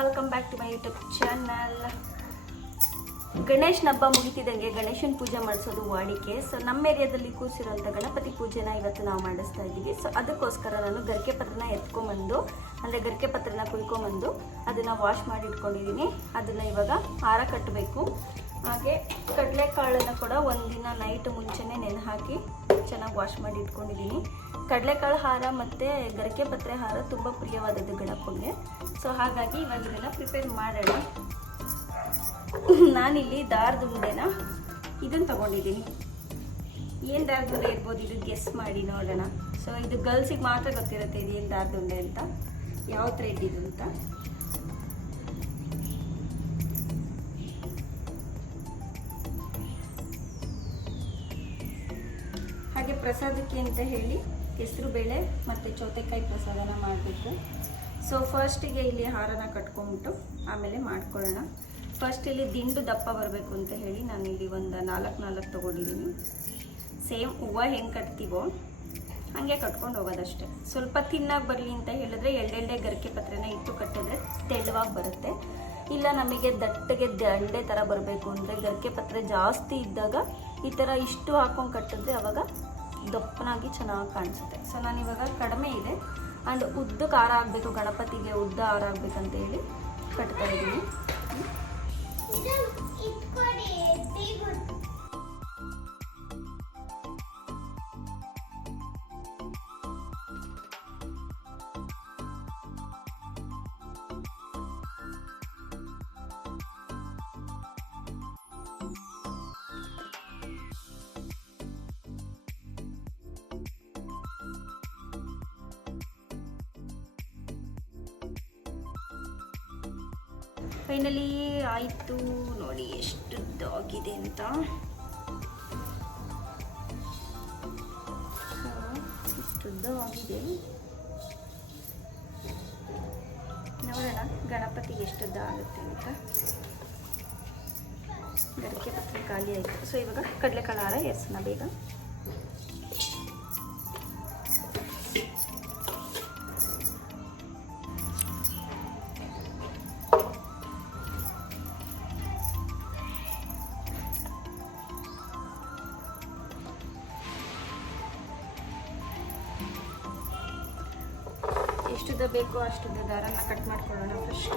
Welcome back to my YouTube channel ಗಣೇಶನ ಹಬ್ಬ ಮುಗಿತಿದ್ದಂಗೆ ಗಣೇಶನ ಪೂಜೆ ಮಾಡಿಸೋದು ವಾಡಿಕೆ. ಸೊ ನಮ್ಮ ಏರಿಯಾದಲ್ಲಿ ಕೂಸಿರೋಂಥ ಗಣಪತಿ ಪೂಜೆನ ಇವತ್ತು ನಾವು ಮಾಡಿಸ್ತಾ ಇದ್ದೀವಿ. ಸೊ ಅದಕ್ಕೋಸ್ಕರ ನಾನು ಗರಿಕೆ ಪತ್ರನ ಎತ್ಕೊಂಬಂದು, ಅಂದರೆ ಗರಿಕೆ ಪತ್ರನ ಕುಯ್ಕೊಂಬಂದು ಅದನ್ನು ವಾಶ್ ಮಾಡಿ ಇಟ್ಕೊಂಡಿದ್ದೀನಿ. ಅದನ್ನು ಇವಾಗ ಹಾರ ಕಟ್ಟಬೇಕು ಹಾಗೆ ಕಡಲೆಕಾಳನ್ನು ಕೂಡ ಒಂದಿನ ನೈಟ್ ಮುಂಚೆನೇ ನೆನೆ ಹಾಕಿ ಚೆನ್ನಾಗಿ ವಾಶ್ ಮಾಡಿ ಇಟ್ಕೊಂಡಿದ್ದೀನಿ. ಕಡಲೆಕಾಳು ಹಾರ ಮತ್ತು ಗರಿಕೆ ಪತ್ರೆ ಹಾರ ತುಂಬ ಪ್ರಿಯವಾದದ್ದು ಗಣಪಂಗೆ ಸೊ ಹಾಗಾಗಿ ಇವಾಗ ಇದನ್ನು ಪ್ರಿಪೇರ್ ಮಾಡೋಣ. ನಾನಿಲ್ಲಿ ದಾರದ ಉಂಡೆನ ಇದನ್ನು ತಗೊಂಡಿದ್ದೀನಿ. ಏನು ದಾರದ ಉಂಡೆ ಇರ್ಬೋದು ಇದು ಗೆಸ್ ಮಾಡಿ ನೋಡೋಣ. ಸೊ ಇದು ಗರ್ಲ್ಸಿಗೆ ಮಾತ್ರ ಗೊತ್ತಿರುತ್ತೆ ಇದು ಏನು ದಾರದ ಉಂಡೆ ಅಂತ. ಯಾವ ಥ್ರೆಡ್ ಇದು ಅಂತ. ಹಾಗೆ ಪ್ರಸಾದಕ್ಕೆ ಅಂತ ಹೇಳಿ ಹೆಸರು ಬೇಳೆ ಮತ್ತು ಚೌತೆಕಾಯಿ ಪ್ರಸಾದನ ಮಾಡಬೇಕು ಸೊ ಫಸ್ಟಿಗೆ ಇಲ್ಲಿ ಹಾರನ ಕಟ್ಕೊಂಬಿಟ್ಟು ಆಮೇಲೆ ಮಾಡ್ಕೊಳ್ಳೋಣ. ಫಸ್ಟ್ ಇಲ್ಲಿ ದಿಂಡು ದಪ್ಪ ಬರಬೇಕು ಅಂತ ಹೇಳಿ ನಾನು ಇಲ್ಲಿ ಒಂದು ನಾಲ್ಕು ನಾಲ್ಕು ತೊಗೊಂಡಿದ್ದೀನಿ. ಸೇಮ್ ಹೂವು ಹೆಂಗೆ ಕಟ್ತೀವೋ ಹಾಗೆ ಕಟ್ಕೊಂಡು ಹೋಗೋದಷ್ಟೇ. ಸ್ವಲ್ಪ ತಿನ್ನಾಗಿ ಬರಲಿ ಅಂತ ಹೇಳಿದ್ರೆ ಎಳ್ಳೆಳ್ಳೆ ಗರಿಕೆ ಪತ್ರೆನ ಇಟ್ಟು ಕಟ್ಟಿದ್ರೆ ತೆಳುವಾಗಿ ಬರುತ್ತೆ. ಇಲ್ಲ ನಮಗೆ ದಟ್ಟಗೆ ದಂಡೆ ಥರ ಬರಬೇಕು ಅಂದರೆ ಗರಿಕೆ ಪತ್ರೆ ಜಾಸ್ತಿ ಇದ್ದಾಗ ಈ ಥರ ಇಷ್ಟು ಹಾಕೊಂಡು ಕಟ್ಟಿದ್ರೆ ಅವಾಗ ದಪ್ಪನಾಗಿ ಚೆನ್ನಾಗಿ ಕಾಣಿಸುತ್ತೆ. ಸೊ ನಾನು ಇವಾಗ ಕಡಿಮೆ ಇದೆ. ಆ್ಯಂಡ್ ಉದ್ದಕ್ಕೆ ಖಾರ ಆಗಬೇಕು, ಗಣಪತಿಗೆ ಉದ್ದ ಆರ ಆಗಬೇಕಂತ ಹೇಳಿ ಕಟ್ತಾ ಇದ್ದೀನಿ. ಫೈನಲಿ ಆಯಿತು ನೋಡಿ ಎಷ್ಟು ಆಗಿದೆ ಅಂತ. ಆಗಿದೆ ನೋಡೋಣ ಗಣಪತಿಗೆ ಎಷ್ಟುದ್ದ ಆಗುತ್ತೆ ಅಂತ. ಗಡಿಕೆ ಪತ್ರ ಖಾಲಿ ಆಯಿತು. ಸೊ ಇವಾಗ ಕಡಲೆಕಾಳು ಆರ ಎರ್ಸೋಣ ಬೇಗ. ಎಷ್ಟುದ್ದ ಬೇಕೋ ಅಷ್ಟುದ ದಾರನ ಕಟ್ ಮಾಡ್ಕೊಳ್ಳೋಣ ಫಸ್ಟ್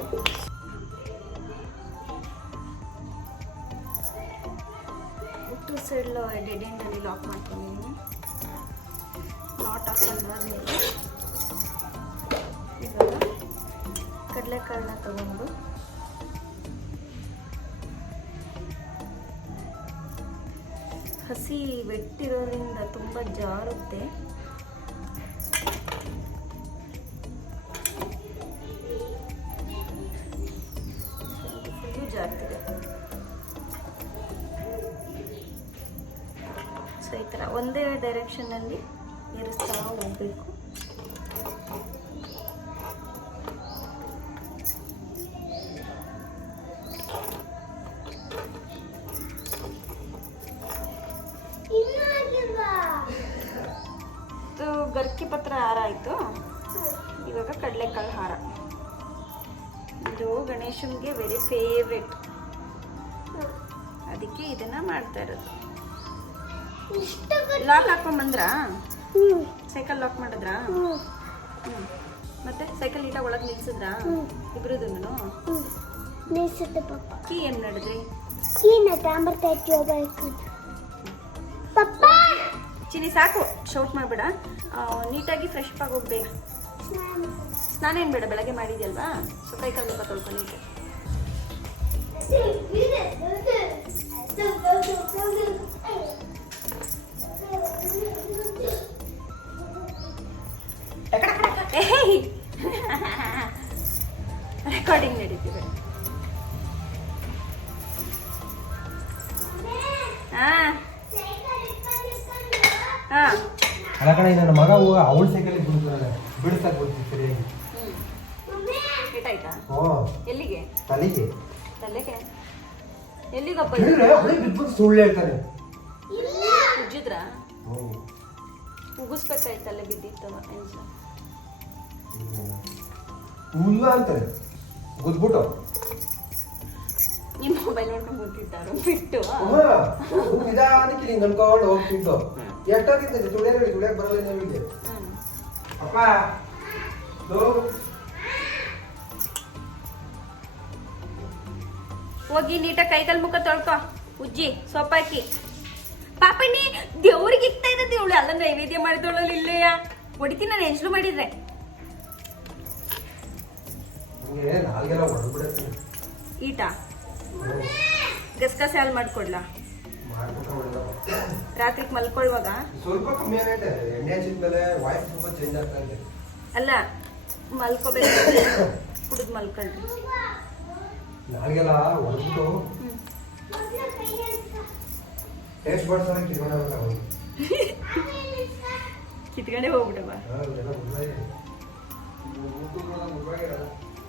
ಟು ಸೈಡ್ ಡೆಡ್ ಎಂಡಲ್ಲಿ ಲಾಕ್ ಮಾಡ್ಕೊಂಡಿದ್ದೀನಿ. ನಾಟ್ ಹಾಕೊಂಡಾದ್ಮೇಲೆ ಇವಾಗ ಕಡಲೆಕಾಳನ್ನ ತಗೊಂಡು ಹಸಿ ಬೆಟ್ಟಿರೋದ್ರಿಂದ ತುಂಬ ಜಾರುತ್ತೆ. ಸೊ ಈ ಥರ ಒಂದೇ ಡೈರೆಕ್ಷನಲ್ಲಿ ಏರಿಸ್ತಾ ಹೋಗಬೇಕು ಗರ್ಕಿ ಪತ್ರ ಹಾರ ಆಯಿತು. ಇವಾಗ ಕಡಲೆಕಾಳು ಹಾರ. ಇದು ಗಣೇಶನ್ಗೆ ವೆರಿ ಫೇವ್ರೆಟ್ ಅದಕ್ಕೆ ಇದನ್ನು ಮಾಡ್ತಾ ಇರೋದು. ಲಾಕ್ ಹಾಕೊಂಡ್ ಬಂದ್ರ ಸೈಕಲ್ ಲಾಕ್ ಮಾಡಿದ್ರಾ? ಮತ್ತೆ ಸೈಕಲ್ ನೀಟಾಗಿ ಒಳಗೆ ನಿಲ್ಸಿದ್ರಾ? ಇಬ್ರದನ್ನು? ನಿಲ್ಸುತ್ತೆ ಪಪ್ಪ ಕೀ ಏನ್ ನಡೆದ್ರಿ ಕೀನ ತಾಂಬರ್ತೈತಿ ಹೋಗ್ಬೇಕು ಪಪ್ಪ ಚಿನಿ ಸಾಕು. ಶೌಟ್ ಮಾಡ್ಬೇಡ. ನೀಟಾಗಿ ಫ್ರೆಶ್ ಆಗಿ ಹೋಗ್ಬೇಕ ಸ್ನಾನ. ಏನು ಬೇಡ ಬೆಳಗ್ಗೆ ಮಾಡಿದ್ಯಲ್ವಾ? ಸೊ ಕೈ ಕಾಲು ಮುಖ ತೊಳ್ಕೊ ನೀಟಾಗಿ ರೆಕಾರ್ಡಿಂಗ್ ನಡೀತಿದೆ. ಅಲ್ಲ ಕಣ ನನ್ನ ಮಗ ಹೋಗ ಅವಳ ಸೈಕಲ್ ಬಿಡ್ತಾರೆ ಬಿಡಿಸಕ್ ಸರಿಯಾಗಿ. ಎಲ್ಲಿಗೆ? ತಲೆಗೆ. ತಲೆಗೆ? ಎಲ್ಲಿಗಪ್ಪ ಬಿದ್ಬಿಟ್ಟು ಸುಳ್ಳು ಹೇಳ್ತಾರೆ ಉಜ್ಜಿದ್ರ. ಉಗಿಸ್ಬೇಕಾಯ್ತಲ್ಲ ಬಿದ್ದಿತ್ತವ ಎಂಜ ಹುಲ್ಲ ಅಂತಾರೆ. ಗುದ್ಬಿಟ್ಟು ನಿಮ್ಮ ಮೊಬೈಲ್ ನೋಡ್ಕೊಂಡು ಕೂತಿದ್ದಾರು ಬಿಟ್ಟು. ಅಮ್ಮ ಅವ್ನು ನಿಧಾನಕ್ಕೆ ಹಿಂಗೆ ಅನ್ಕೊಂಡು ಹೋಗ್ತಿದ್ದು ಎಷ್ಟೊತ್ತಿಂದ ತುಳಿಯಕ್ಕೆ ತುಳಿಯಕ್ಕೆ ಬರಲ್ಲ ನಿಮಗೆ. ಅಪ್ಪ ದೋ. ಹೋಗಿ ನೀಟಾಗಿ ಕೈಕಲ್ ಮುಖ ತೊಳ್ಕೊ. ಉಜ್ಜಿ ಸೊಪ್ಪಾಕಿ ಪಾಪಣ್ಣಿ ದೇವ್ರಿಗೆ ಇಕ್ತಾ ಇದ್ದ ಇವಳು ಅಲ್ಲ ನೈವೇದ್ಯ ಮಾಡಿದವಳು ಇಲ್ಲಯ್ಯ ಹೊಡಿತೀನಿ ನಾನು ಹೆಂಚ್ಲು ಮಾಡಿದ್ರೆ. ಹಂಗೆ ನಾಲ್ಗೆಲ್ಲ ಹೊಡೆದ್ಬಿಡತ್ತೆ ಈಟ? ಗಸಗಸೆ ಹಾಲು ಮಾಡ್ಕೊಡ್ಲಾ? ಮಾಡ್ಬಿಟ್ರೆ ಮಲ್ಕೊಳ್ವಾಗ? ಮಲ್ಕೊಳ್ಳುವಾಗ ಸ್ವಲ್ಪ ಕಮ್ಮಿ ಆಗೈತೆ ಎಣ್ಣೆ ಹಚ್ಚಿದ್ಮೇಲೆ ವಾಯ್ಸ್ ಸ್ವಲ್ಪ ಚೇಂಜ್ ಆಗ್ತಾ ಇದೆ. ಅಲ್ಲ ಮಲ್ಕೋಬೇಕು ಕುಡಿದು ಮಲ್ಕೊಳ್ರಿ. ನಾಲ್ಗೆಲ್ಲ ಹೊಡೆದ್ಬಿಟ್ಟು ಟೇಸ್ಟ್ ಮಾಡ್ಸೋಣ ಕಿತ್ಕೊಂಡಾಗ ಕಿತ್ಕೊಂಡೆ ಹೋಗ್ಬಿಡವ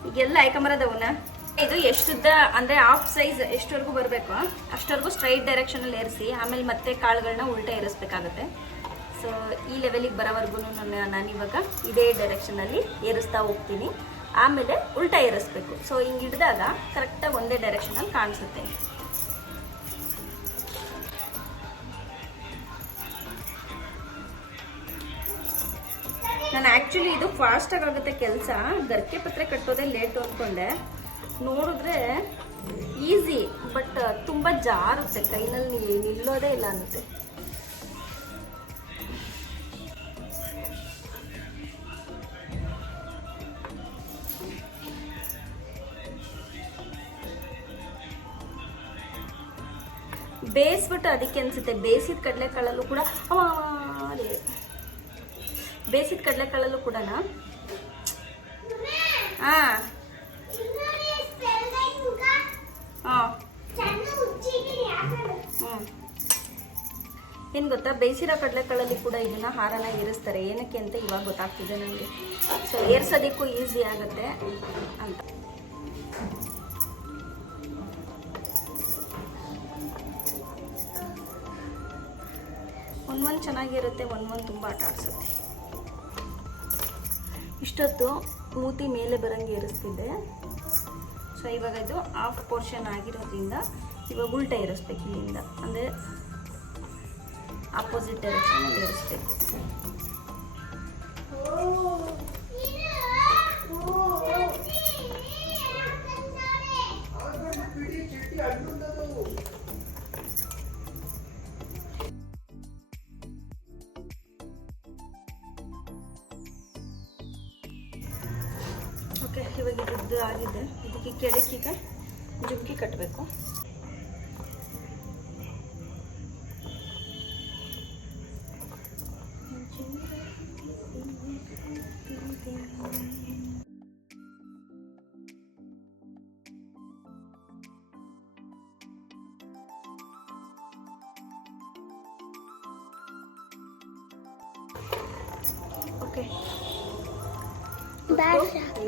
ಈಗೆಲ್ಲ ಆಯ್ಕೊಂಬರೋದವನ್ನ ಇದು ಎಷ್ಟುದ್ದ ಅಂದ್ರೆ ಹಾಫ್ ಸೈಜ್ ಎಷ್ಟವರೆಗೂ ಬರಬೇಕು? ಅಷ್ಟವರೆಗೂ ಸ್ಟ್ರೈಟ್ ಡೈರೆಕ್ಷನ್ ಅಲ್ಲಿ ಏರಿಸಿ, ಆಮೇಲೆ ಮತ್ತೆ ಕಾಳುಗಳನ್ನ ಉಲ್ಟಾ ಏರಿಸ್ಬೇಕಾಗುತ್ತೆ. ಸೊ ಈ ಲೆವೆಲಿಗೆ ಬರೋವರೆಗೂ ನಾನು ಇವಾಗ ಇದೇ ಡೈರೆಕ್ಷನ್ ಅಲ್ಲಿ ಏರಿಸ್ತಾ ಹೋಗ್ತೀನಿ. ಆಮೇಲೆ ಉಲ್ಟಾ ಏರಿಸ್ಬೇಕು. ಸೊ ಹಿಂಗೆ ಹಿಡಿದಾಗ ಕರೆಕ್ಟಾಗಿ ಒಂದೇ ಡೈರೆಕ್ಷನ್ ಅಲ್ಲಿ ಕಾಣಿಸುತ್ತೆ. ನಾನು ಆ್ಯಕ್ಚುಲಿ ಇದು ಫಾಸ್ಟಾಗಿ ಆಗುತ್ತೆ ಕೆಲಸ. ಗರ್ಕೆ ಪತ್ರೆ ಕಟ್ಟೋದೇ ಲೇಟು ಅಂದ್ಕೊಂಡೆ ನೋಡಿದ್ರೆ ಈಸಿ ಬಟ್ ತುಂಬ ಜಾರುತ್ತೆ. ಕೈನಲ್ಲಿ ನಿಲ್ಲೋದೇ ಇಲ್ಲ ಅನ್ನುತ್ತೆ ಬೇಯಿಸ್ಬಿಟ್ಟು ಅದಕ್ಕೆ ಅನ್ಸುತ್ತೆ. ಬೇಯಿಸಿದ ಕಡಲೆಕಾಳಲ್ಲೂ ಕೂಡ ಕಾಳಲ್ಲೂ ಕಡಲೆಕಾಳಲ್ಲೂ ಕೂಡ ಹಾಂ. ಹಾಂ. ಹ್ಞೂ ಏನು ಗೊತ್ತಾ? ಬೇಯಿಸಿರೋ ಕಡಲೆಕಾಳಲ್ಲಿ ಕೂಡ ಇದನ್ನ ಹಾರನ ಏರಿಸ್ತಾರೆ. ಏನಕ್ಕೆ ಅಂತ ಇವಾಗ ಗೊತ್ತಾಗ್ತಿದೆ ನನಗೆ ಸೊ ಏರ್ಸೋದಕ್ಕೂ ಈಸಿ ಆಗುತ್ತೆ ಅಂತ. ಒಂದೊಂದು ಚೆನ್ನಾಗಿರುತ್ತೆ ಒಂದೊಂದು ತುಂಬ ಆಟ ಆಡಿಸುತ್ತೆ. ಇಷ್ಟೊತ್ತು ಮೂತಿ ಮೇಲೆ ಬರಂಗೆ ಇರಿಸ್ತಿದ್ದೆ ಸೊ ಇವಾಗ ಇದು ಹಾಫ್ ಪೋರ್ಷನ್ ಆಗಿರೋದ್ರಿಂದ ಇವಾಗ ಉಲ್ಟಾ ಇರಿಸ್ಬೇಕು ಇಲ್ಲಿಂದ ಅಂದರೆ ಆಪೋಸಿಟ್ ಡೈರೆಕ್ಷನಲ್ಲಿ ಏರಿಸ್ಬೇಕು ಓಕೆ.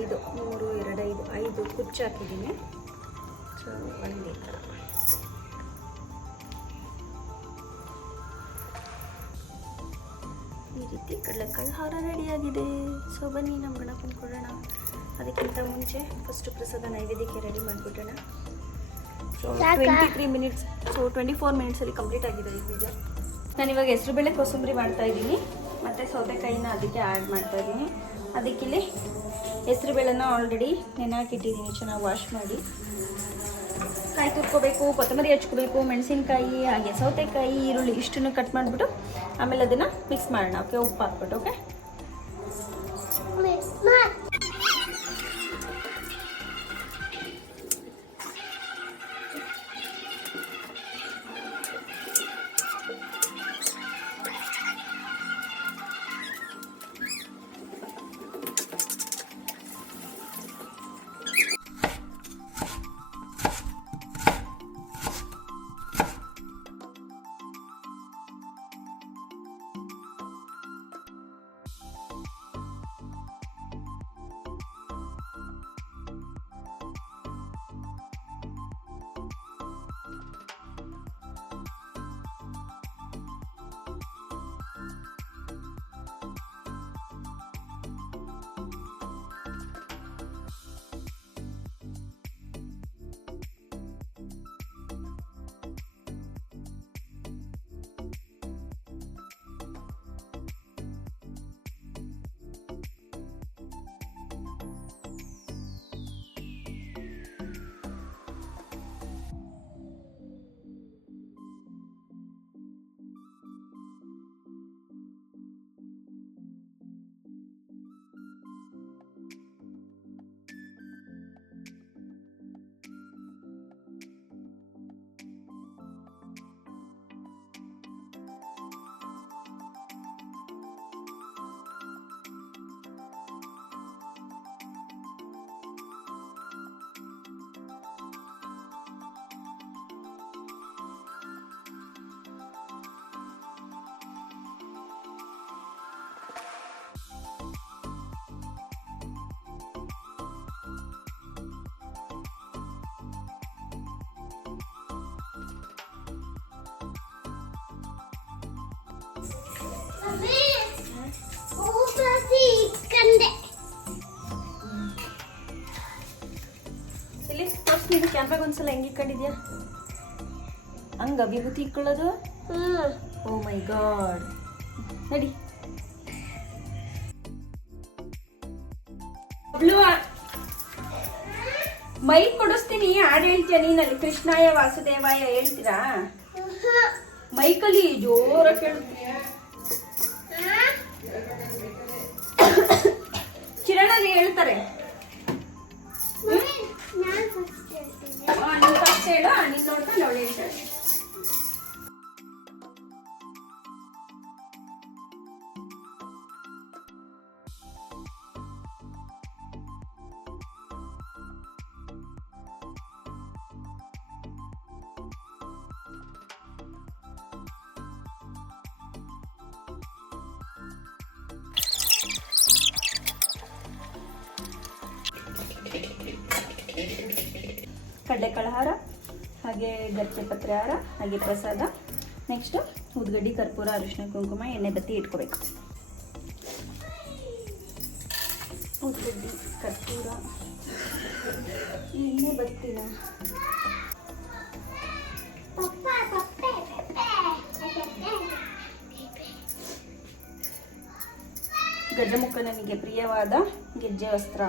ಐದು ಮೂರು ಎರಡು ಐದು ಐದು ಕುಚ್ಚು ಹಾಕಿದ್ದೀನಿ ಸೊ ಒಂದೇ ಥರ ಈ ರೀತಿ ಕಡಲೆಕಾಯಿ ಹಾರ ರೆಡಿಯಾಗಿದೆ. ಸೊ ಬನ್ನಿ ನಮ್ಮ ಗಣಪನ ಕೊಡೋಣ ಅದಕ್ಕಿಂತ ಮುಂಚೆ ಫಸ್ಟ್ ಪ್ರಸಾದ ನೈವೇದ್ಯಕ್ಕೆ ರೆಡಿ ಮಾಡಿಬಿಡೋಣ. So? Twenty three minutes so twenty four ಮಿನಿಟ್ಸಲ್ಲಿ complete ಆಗಿದೆ ಈ ವಿಡಿಯೋ ನಾನಿವಾಗ ಹೆಸರುಬೇಳೆ ಕೋಸಂಬರಿ ಮಾಡ್ತಾ ಇದ್ದೀನಿ. ಮತ್ತು ಸೌತೆಕಾಯಿನ ಅದಕ್ಕೆ ಆ್ಯಡ್ ಮಾಡ್ತಾ ಇದ್ದೀನಿ. ಅದಕ್ಕಿಲ್ಲಿ ಹೆಸರುಬೇಳೆನ ಆಲ್ರೆಡಿ ನೆನೆಹಾಕಿಟ್ಟಿದ್ದೀನಿ ಚೆನ್ನಾಗಿ ವಾಶ್ ಮಾಡಿ. ಕಾಯಿ ತುರ್ಕೋಬೇಕು, ಕೊತ್ತಂಬರಿ ಹಚ್ಕೋಬೇಕು, ಮೆಣಸಿನ್ಕಾಯಿ, ಹಾಗೆ ಸೌತೆಕಾಯಿ, ಈರುಳ್ಳಿ ಇಷ್ಟನ್ನು ಕಟ್ ಮಾಡಿಬಿಟ್ಟು ಆಮೇಲೆ ಅದನ್ನು ಮಿಕ್ಸ್ ಮಾಡೋಣ. ಓಕೆ ಉಪ್ಪು ಹಾಕ್ಬಿಟ್ಟು ಓಕೆ ಒಂದ್ಸಲ ಹೆಂಗೆ ಇಟ್ಕೊಂಡಿದ್ಯಾ? ಹಂಗ ವಿಭೂತಿ ಇಟ್ಕೊಳ್ಳೋದು? ಹ್ಮ್. ಓ ಮೈ ಗಾಡ್ ನಡಿ. ಮೈ ಕೊಡಿಸ್ತೀನಿ ಹಾಡು ಹೇಳ್ತೀಯ ನೀನಲ್ಲಿ ಕೃಷ್ಣಾಯ ವಾಸುದೇವಾಯ ಹೇಳ್ತೀರಾ? ಮೈಕಲ್ಲಿ ಜೋರ ಕೇಳ್ತೀಯ ಕಿರಣ ಹೇಳ್ತಾರೆ. ನೀನ್ ಫಸ್ಟ್ ಹೇಳು ನೀನ್ ಪತ್ರೆ ಹಾಗೆ ಪ್ರಸಾದ. ನೆಕ್ಸ್ಟ್ ಉದ್ಗಡ್ಡಿ, ಕರ್ಪೂರ ಅರಿಶಿನ ಕುಂಕುಮ, ಎಣ್ಣೆ ಬತ್ತಿ ಇಟ್ಕೋಬೇಕು. ಉದ್ಗಡ್ಡಿ, ಕರ್ಪೂರ, ಎಣ್ಣೆ ಬತ್ತಿನ. ಗಜಮುಖನಿಗೆ ಪ್ರಿಯವಾದ ಗೆಜ್ಜೆ ವಸ್ತ್ರ.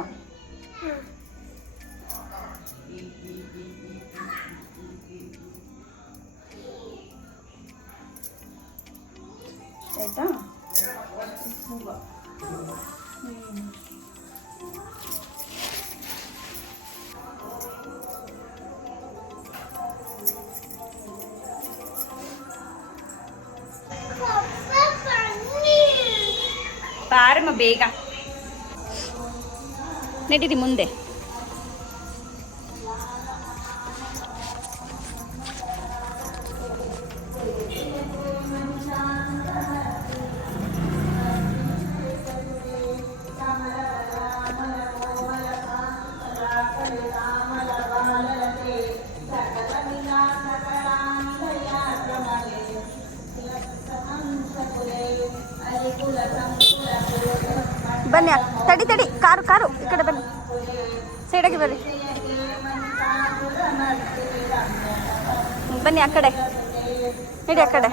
ಬಾರಮ್ಮ ಬೇಗ ನಡೀರಿ ಮುಂದೆ ಬನ್ನಿ ತಡಿ ತಡಿ ಕಾರು ಕಾರು ಈ ಕಡೆ ಬನ್ನಿ ಸೈಡಾಗಿ ಬರ್ರಿ ಹ್ಮ್, ಬನ್ನಿ ಆ ಕಡೆ ನಡಿ ಆ ಕಡೆ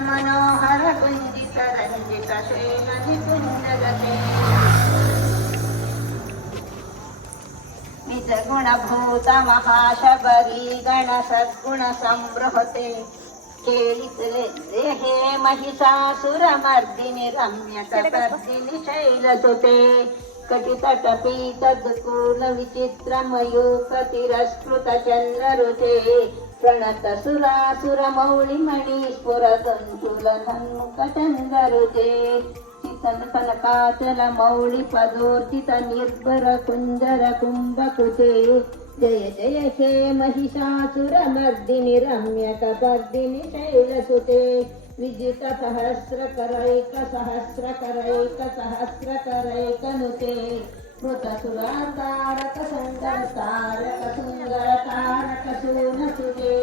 ಮನೋಹರ ಕುಂಜಿತ ರಂಜಿತ ಶ್ರೀಮತಿ ಕುಂಜಗತೆ ನಿಜ ಗುಣಭೂತ ಮಹಾಶಬರಿ ಗಣ ಸದ್ಗುಣ ಸಂಬೃಹತೆ కేలితను దేహే మహిషాసురమర్దిని రమ్యకర్దిని శైలసుతే కటితటపీతూల విచిత్రమయూకతిరస్కృత చంద్రరుతే. ప్రణతసురాసురమౌళిమణి స్ఫురదంతుల సన్ముఖ చంద్రరుతే. చిత్తనపనకాచల మౌళి పదోర్జిత నిర్భర కుందర కుంభకుతే. जय जय हे महिषासुरमर्दिनि रम्यकपर्दिनि शैलसुते विजितसहस्रकरैकसहस्रकरैकसहस्रकरैकनुते कृतसुराकारकसङ्करकारकसुन्दरकारकसूनसुते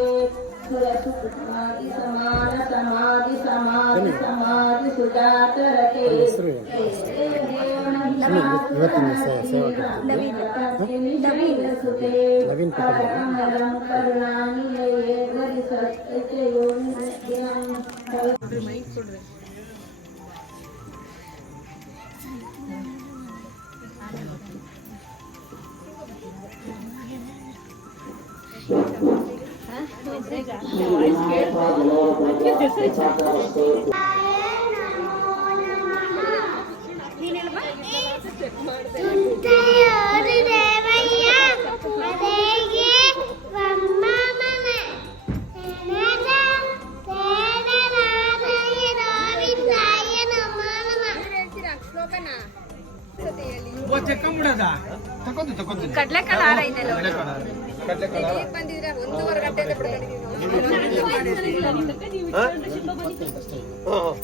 सुरसुकुमारि समान समाधि समाधि समाधि सुजातरते जय जय ಕಪರ್ದಿನಿ ಶೈಲಸುತೆ ವಿಜಿತ ಸಹಸ್ರ ಕರೈಕ ಸಹಸ್ರ ಕರೈಕ ಸಹಸ್ರ ಕರೈಕ ನುತೆ ಮೃತ ಸುರಾತಾರಕ ಸುಂದರ ತಾರಕ ಸುಂದರ ತಾರಕ ಸೂನ ಸುತೆ ಸುರ ಸುಕುಮಾರಿ ಸಮಾನ ಸಮಾಧಿ ಸಮಾಧಿ ಸಮಾಧಿ ಸುಜಾತರತೆ ಇವತ್ತಿನ ಸೇ- ಸೇವಾಕರ್ತ. ನವೀನ್ ಸುತೆ ನವೀನ್ ಕುಟುಂಬ. ಕಮಲಂ ಕರುಣಾನಿಲಯೇ ಕಡ್ಲೆಕಾಳು ಹಾರ ಇದೆ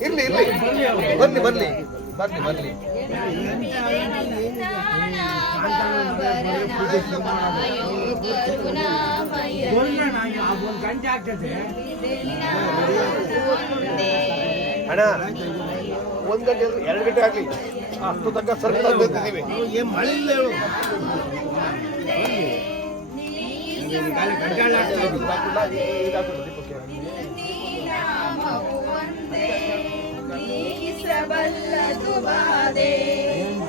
ಇರ್ಲಿ ಇರ್ಲಿ. ಬರ್ಲಿ ಬರ್ಲಿ ಬರ್ಲಿ ಬರ್ಲಿ ಅಣ್ಣ ಒಂದ್ ಗಂಟೆ ಎರಡು ಗಂಟೆ ಆಗ್ಲಿ. ಅಷ್ಟು ತನಕ ಸರ್ಕಲ್ ಬಂದಿದ್ದೀವಿ. ಮಳೆ ಇಲ್ಲ ಹೇಳು. ನೀಗಿಸಬಲ್ಲದು ಬಾಧೆ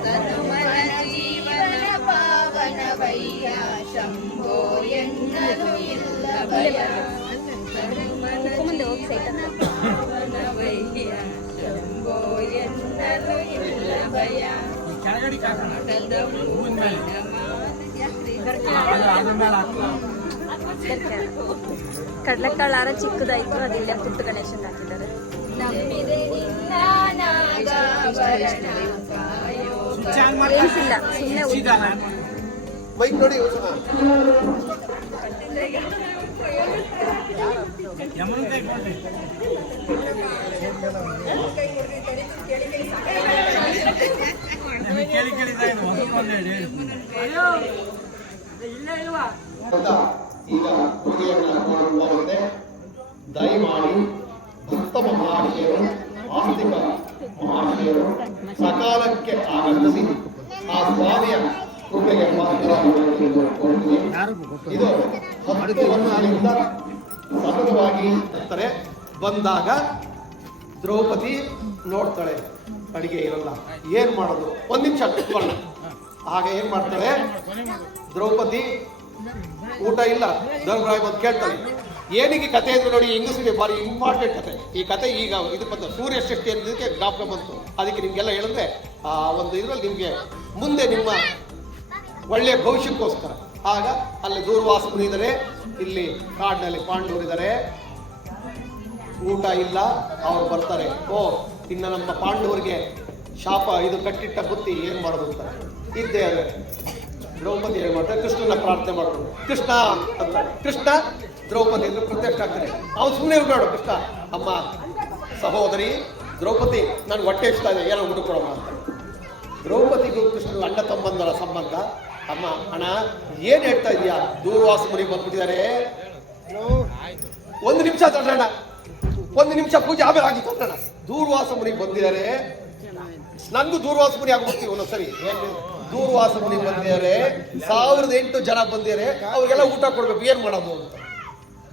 ತನುಮನ ಜೀವನ ಪಾವನವಯ್ಯ ಶಂಭೋ ಎನ್ನಲು ಇಲ್ಲ ಭಯ ತನುಮನ ಜೀವನ ಪಾವನವಯ್ಯ ಶಂಭೋ ಎನ್ನಲು ಇಲ್ಲ ಭಯ ಕದ ಮೂಲ ಕಡಲೆಕಾಳು ಆರ ಚಿಕ್ಕದಾಯ್ತು ಅದಿಲ್ಲ ಪುಟ್ಟ ಗಣೇಶನ್ ಹಾಕಿದ್ದಾರೆ ನಂಬಿದೆ ನಿನ್ನ ನಾಗಾಭರಣ ಕಾಯೋ ಏನ್ಸಿಲ್ಲ ಸುಮ್ಮನೆ ಬೈಕ್ ನೋಡಿ ಒಂದ್ಸಲ. ಅಂತ ಈಗ ಪೂಜೆಯನ್ನ ಮಾಡುವುದಾಗಿದೆ ದಯಮಾಡಿ ಭಕ್ತ ಮಹಾಶಯರು, ಆಸ್ತಿಕ ಮಹಾಶಯರು ಸಕಾಲಕ್ಕೆ ಆಗಮಿಸಿ ಆ ಸ್ವಾಮಿಯ ಕೃಪೆಗೆ ಪಾತ್ರರಾಗಬೇಕೆಂದು ಕೋರುತ್ತೇನೆ. ಇದು ಹತ್ತು ವರ್ಷಗಳಿಂದ ಸತತವಾಗಿ ಇರ್ತಾರೆ ಬಂದಾಗ ದ್ರೌಪದಿ ನೋಡ್ತಾಳೆ. ಅಡಿಗೆ ಇರಲ್ಲ ಏನ್ ಮಾಡೋದು? ಒಂದ್ ನಿಮಿಷ ಆಗ ಏನ್ ಮಾಡ್ತಾರೆ? ದ್ರೌಪದಿ ಊಟ ಇಲ್ಲ. ಧರ್ಮರಾಯ್ ಬಂದು ಕೇಳ್ತಾಳೆ ಏನಿಗೆ ಕತೆ ಅಂದ್ರೆ ನೋಡಿ ಹೆಂಗಸಿಗೆ ಭಾರಿ ಇಂಪಾರ್ಟೆಂಟ್ ಕತೆ ಈ ಕತೆ ಈಗ ಇದು ಬಂತು ಸೂರ್ಯ ಶಕ್ತಿ ಅನ್ನೋದಕ್ಕೆ ಜ್ಞಾಪಕ ಬಂತು. ಅದಕ್ಕೆ ನಿಮ್ಗೆಲ್ಲ ಹೇಳಿದ್ರೆ, ಆ, ಒಂದು ಇದರಲ್ಲಿ ನಿಮ್ಗೆ ಮುಂದೆ ನಿಮ್ಮ ಒಳ್ಳೆಯ ಭವಿಷ್ಯಕ್ಕೋಸ್ಕರ. ಆಗ ಅಲ್ಲಿ ದೂರ್ವಾಸಗಳು ಇದ್ದಾರೆ ಇಲ್ಲಿ ಕಾಡಿನಲ್ಲಿ ಪಾಂಡವರಿದ್ದಾರೆ ಊಟ ಇಲ್ಲ, ಅವ್ರು ಬರ್ತಾರೆ. ಓ, ಇನ್ನು ನಮ್ಮ ಪಾಂಡವರಿಗೆ ಶಾಪ, ಇದು ಕಟ್ಟಿಟ್ಟ ಬುತ್ತಿ ಏನು ಮಾಡೋದು ಅಂತ ಇದ್ದೇ ಅಲ್ಲ ದ್ರೌಪದಿ ಏನು ಮಾಡ್ತಾರೆ? ಕೃಷ್ಣನ ಪ್ರಾರ್ಥನೆ ಮಾಡೋದು ಕೃಷ್ಣ ಅಂತ. ಕೃಷ್ಣ ದ್ರೌಪದಿ ಅಂದ್ರೆ ಪ್ರತ್ಯಕ್ಷ ಆಗ್ತಾರೆ ಅವ್ನು ಸುಮ್ಮನೆ ಇರ್ಬೇಡ ಕೃಷ್ಣ. ಅಮ್ಮ, ಸಹೋದರಿ, ದ್ರೌಪದಿ, ನಾನು ಹೊಟ್ಟೆ ಇಷ್ಟ ಇದೆ, ಏನೋ ಹುಡುಕೊಡಮ್ಮ ಅಂತ. ದ್ರೌಪದಿಗೂ ಕೃಷ್ಣನ ಅಣ್ಣ ತಮ್ಮಂದರ ಸಂಬಂಧ. ಅಮ್ಮ, ಅಣ್ಣ, ಏನು ಹೇಳ್ತಾ ಇದೀಯಾ? ದೂರ್ವಾಸ ಮುನಿ ಬಂದ್ಬಿಟ್ಟಿದ್ದಾರೆ. ಒಂದು ನಿಮಿಷ ತಳ್ಳೋಣ ಒಂದು ನಿಮಿಷ ಪೂಜೆ ಆಮೇಲೆ ಆಗಿ ತಳ್ಳೋಣ ದೂರ್ವಾಸ ಮುನಿ ಬಂದಿದ್ದಾರೆ. ನಂದು ದೂರ್ವಾಸ ಮುನಿ ಆಗ್ಬಿಡ್ತೀವಿ ಒಂದೊಂದ್ಸರಿ ದೂರ್ವಾಸ ಮುನಿ ಬಂದಿದ್ದಾರೆ. ಸಾವಿರದ ಎಂಟು ಜನ ಬಂದಿದ್ದಾರೆ. ಅವ್ರಿಗೆಲ್ಲ ಊಟ ಕೊಡ್ಬೇಕು. ಏನ್ ಮಾಡೋದು ಅಂತ.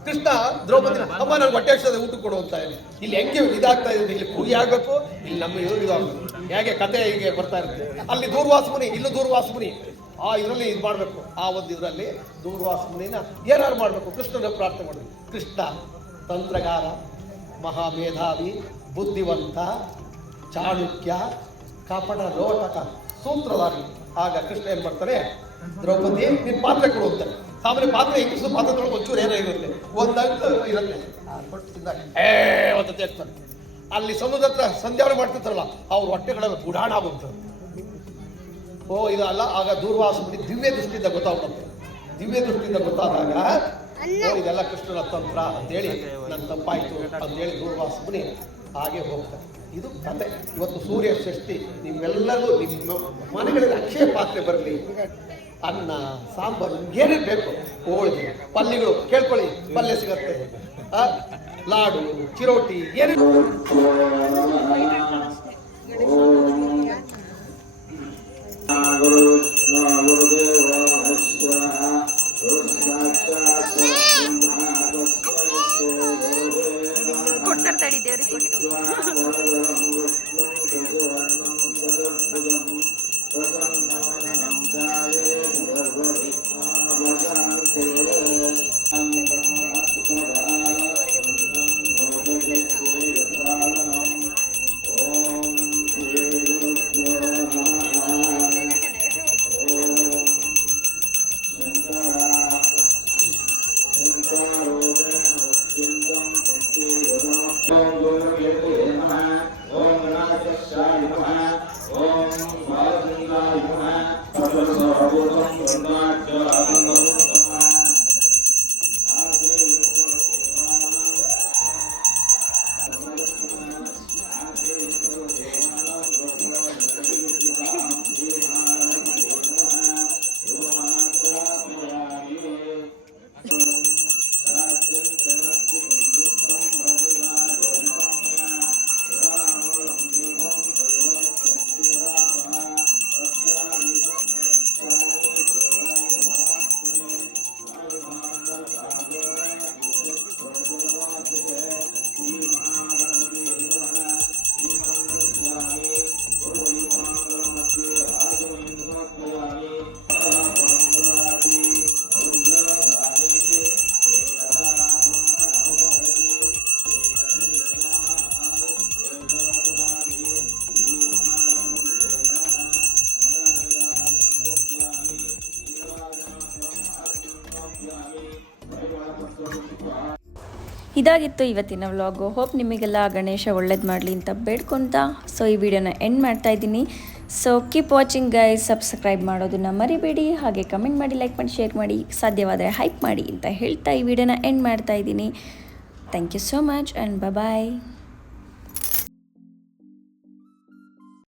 ಕೃಷ್ಣ ದ್ರೌಪದಿ ಅಮ್ಮ ನನ್ಗೆ ಹೊಟ್ಟೆ ಹಚ್ಚದೆ ಊಟ ಕೊಡು ಅಂತ ಹೇಳಿ. ಇಲ್ಲಿ ಹೆಂಗೆ ಇದಾಗ್ತಾ ಇದೆ ಇಲ್ಲಿ ಪೂಜೆ ಆಗ್ಬೇಕು ಇಲ್ಲಿ ನಮ್ಮ ಇದು ಇದಾಗಬೇಕು. ಹೇಗೆ ಕತೆ ಹೀಗೆ ಬರ್ತಾ ಇರುತ್ತೆ. ಅಲ್ಲಿ ದೂರ್ವಾಸ ಮುನಿ, ಇಲ್ಲೂ ದೂರ್ವಾಸ ಮುನಿ. ಆ ಇದರಲ್ಲಿ ಇದು ಮಾಡಬೇಕು. ಆ ಒಂದು ಇದರಲ್ಲಿ ದೂರ್ವಾಸ ಮುನಿನ ಏನಾರು ಮಾಡಬೇಕು. ಕೃಷ್ಣನ ಪ್ರಾರ್ಥನೆ ಮಾಡಬೇಕು. ಕೃಷ್ಣ, ತಂತ್ರಗಾರ, ಮಹಾಮೇಧಾವಿ, ಬುದ್ಧಿವಂತ, ಚಾಣಕ್ಯ ಕಪಟ ಲೋಟಕ ಸೂತ್ರವಾಗಿ ಆಗ ಕೃಷ್ಣ ಏನ್ ಮಾಡ್ತಾರೆ ದ್ರೌಪದಿ ನಿನ್ ಪಾತ್ರೆ ಕೊಡು ಅಂತಾರೆ ಸಾಮಾನ್ಯ ಪಾತ್ರೆ ಹೆಂಗಸು ಪಾತ್ರೆ ತೊಳಗೆ ಒಂಚೂರು ಏನೋ ಇರುತ್ತೆ. ಒಂದಂತ ಇರುತ್ತೆ. ಕೊಟ್ಟು ತಿಂದಾಗ. ಏ ಅಂತ ಅಲ್ಲಿ ಸಮುದ್ರ ಹತ್ರ ಸಂಧ್ಯಾವನೆ ಮಾಡ್ತಿರ್ತಾರಲ್ಲ ಅವ್ರ ಹೊಟ್ಟೆಗಳೆಲ್ಲ ಗುಡಾಣ ಆಗುತ್ತೆ ಓ ಇದು ಅಲ್ಲ ಆಗ ದೂರ್ವಾಸ ಬಿಟ್ಟು ದಿವ್ಯ ದೃಷ್ಟಿಯಿಂದ ಗೊತ್ತಾಗುತ್ತೆ ದಿವ್ಯ ದೃಷ್ಟಿಯಿಂದ ಗೊತ್ತಾದಾಗ ಓ ಇದೆಲ್ಲ ಕೃಷ್ಣನ ತಂತ್ರ ಅಂತೇಳಿ ನನ್ನ ತಪ್ಪಾಯ್ತು ಅಂತೇಳಿ ದೂರ್ವಾಸ ಹಾಗೆ ಹೋಗ್ತಾರೆ ಇದು ಕತೆ. ಇವತ್ತು ಸೂರ್ಯ ಷಷ್ಠಿ ನಿಮ್ಮೆಲ್ಲರೂ ನಿಮ್ಮ ಮನೆಗಳಲ್ಲಿ ಅಕ್ಷಯ ಪಾತ್ರೆ ಬರಲಿ, ಅನ್ನ, ಸಾಂಬಾರು ಏನೇನು ಬೇಕು. ಹೋಳಿಗೆ, ಪಲ್ಯಗಳು, ಕೇಳ್ಕೊಳ್ಳಿ, ಪಲ್ಯ ಸಿಗತ್ತೆ. ಲಾಡು, ಚಿರೋಟಿ ಏನೇನು ಕೊಡ್ತಾರೆ ತಡಿ ದೇವ್ರಿಗೆ ಕೊಟ್ಟು ಇದಾಗಿತ್ತು ಇವತ್ತಿನ ವ್ಲಾಗು. ಹೋಪ್ ನಿಮಗೆಲ್ಲ ಗಣೇಶ ಒಳ್ಳೇದು ಮಾಡಲಿ ಅಂತ ಬೇಡ್ಕೊತಾ. ಸೊ ಈ ವಿಡಿಯೋನ ಎಂಡ್ ಮಾಡ್ತಾ ಇದ್ದೀನಿ. So keep watching guys subscribe ಮಾಡೋದನ್ನ ಮರಿಬೇಡಿ. ಹಾಗೆ ಕಮೆಂಟ್ ಮಾಡಿ ಲೈಕ್ ಮಾಡಿ ಶೇರ್ ಮಾಡಿ. ಸಾಧ್ಯವಾದರೆ ಹೈಪ್ ಮಾಡಿ ಅಂತ ಹೇಳ್ತಾ ಈ ವಿಡಿಯೋನ ಎಂಡ್ ಮಾಡ್ತಾ ಇದ್ದೀನಿ. Thank you so much and bye